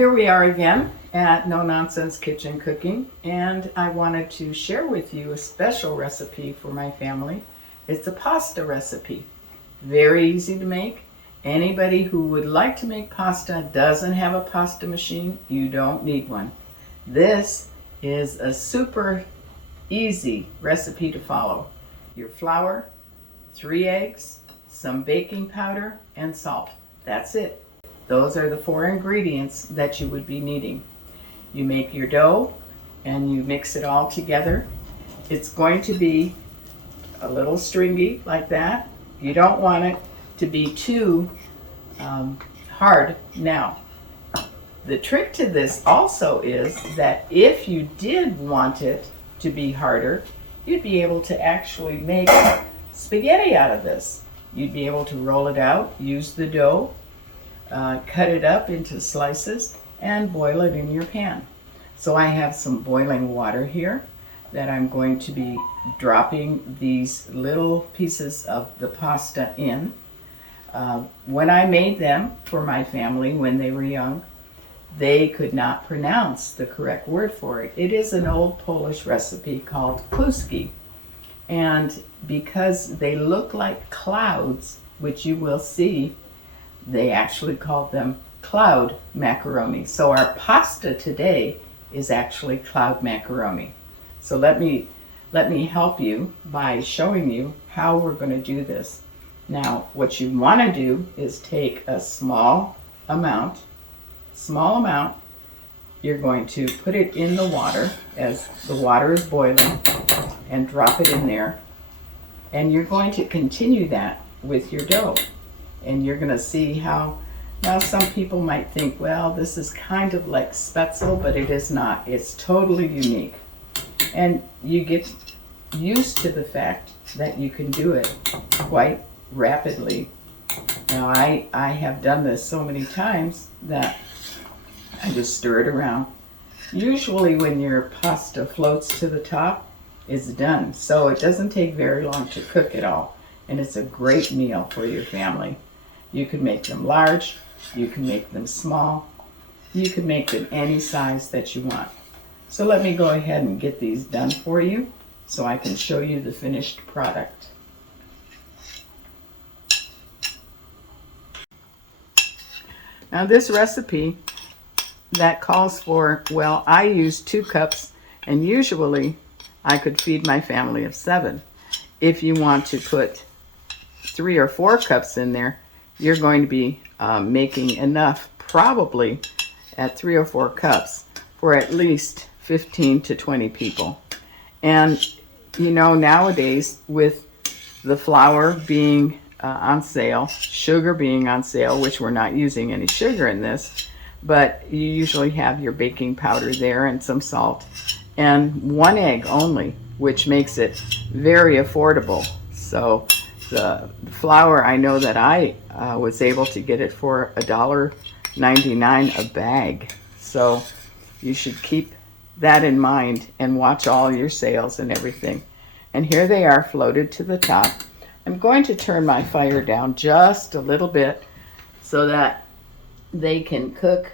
here we are again at No Nonsense Kitchen Cooking, and I wanted to share with you a special recipe for my family. It's a pasta recipe. Very easy to make. Anybody who would like to make pasta doesn't have a pasta machine, you don't need one. This is a super easy recipe to follow. Your flour, 3 eggs, some baking powder, and salt. That's it. Those are the 4 ingredients that you would be needing. You make your dough and you mix it all together. It's going to be a little stringy like that. You don't want it to be too hard. Now, the trick to this also is that if you did want it to be harder, you'd be able to actually make spaghetti out of this. You'd be able to roll it out, use the dough, cut it up into slices, and boil it in your pan. So I have some boiling water here that I'm going to be dropping these little pieces of the pasta in. When I made them for my family when they were young, they could not pronounce the correct word for it. It is an old Polish recipe called Kluski. And because they look like clouds, which you will see, they actually called them cloud macaroni. So our pasta today is actually cloud macaroni. So let me help you by showing you how we're going to do this. Now, what you want to do is take a small amount, you're going to put it in the water as the water is boiling and drop it in there. And you're going to continue that with your dough. And you're going to see how, now some people might think, well, this is kind of like spetzel, but it is not. It's totally unique. And you get used to the fact that you can do it quite rapidly. Now, I have done this so many times that I just stir it around. Usually when your pasta floats to the top, it's done. So it doesn't take very long to cook it all. And it's a great meal for your family. You can make them large, you can make them small, you can make them any size that you want. So let me go ahead and get these done for you so I can show you the finished product. Now this recipe that calls for, well, I use 2 cups and usually I could feed my family of 7. If you want to put 3 or 4 cups in there, you're going to be making enough, probably at 3 or 4 cups, for at least 15 to 20 people. And you know, nowadays with the flour being on sale, sugar being on sale, which we're not using any sugar in this, but you usually have your baking powder there and some salt and 1 egg only, which makes it very affordable. So the flour, I know that I was able to get it for $1.99 a bag. So you should keep that in mind and watch all your sales and everything. And here they are floated to the top. I'm going to turn my fire down just a little bit so that they can cook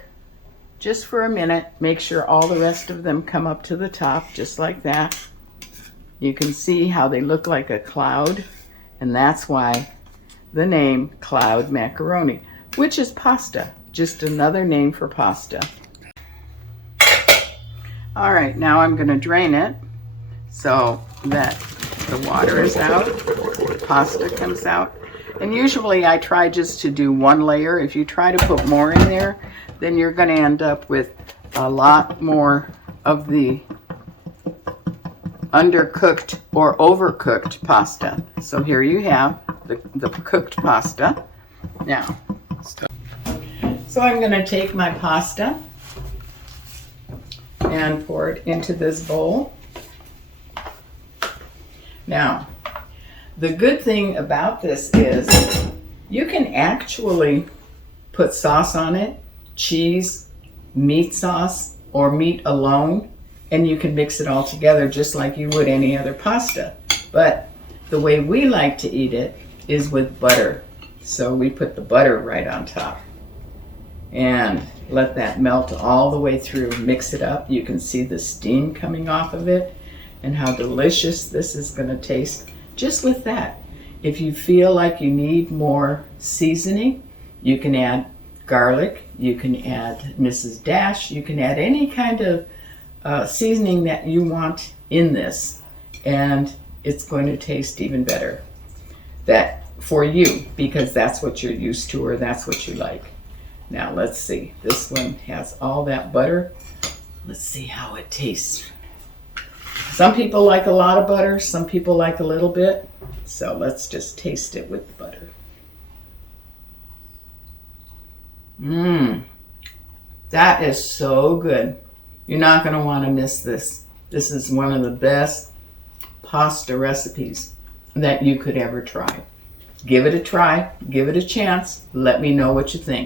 just for a minute. Make sure all the rest of them come up to the top just like that. You can see how they look like a cloud. And that's why the name cloud macaroni, which is pasta, just another name for pasta. All right, now I'm going to drain it so that the water is out, the pasta comes out. And usually I try just to do 1 layer. If you try to put more in there, then you're going to end up with a lot more of the undercooked or overcooked pasta. So here you have the cooked pasta. Now, so I'm going to take my pasta and pour it into this bowl. Now, the good thing about this is you can actually put sauce on it, cheese, meat sauce, or meat alone, and you can mix it all together just like you would any other pasta. But the way we like to eat it is with butter. So we put the butter right on top. and let that melt all the way through. Mix it up. You can see the steam coming off of it and how delicious this is going to taste just with that. If you feel like you need more seasoning, you can add garlic, you can add Mrs. Dash, you can add any kind of seasoning that you want in this, and it's going to taste even better. That for you, because that's what you're used to or that's what you like. Now let's see, this one has all that butter. Let's see how it tastes. Some people like a lot of butter, some people like a little bit. So let's just taste it with the butter. That is so good. You're not going to want to miss this. This is one of the best pasta recipes that you could ever try. Give it a try, give it a chance. Let me know what you think.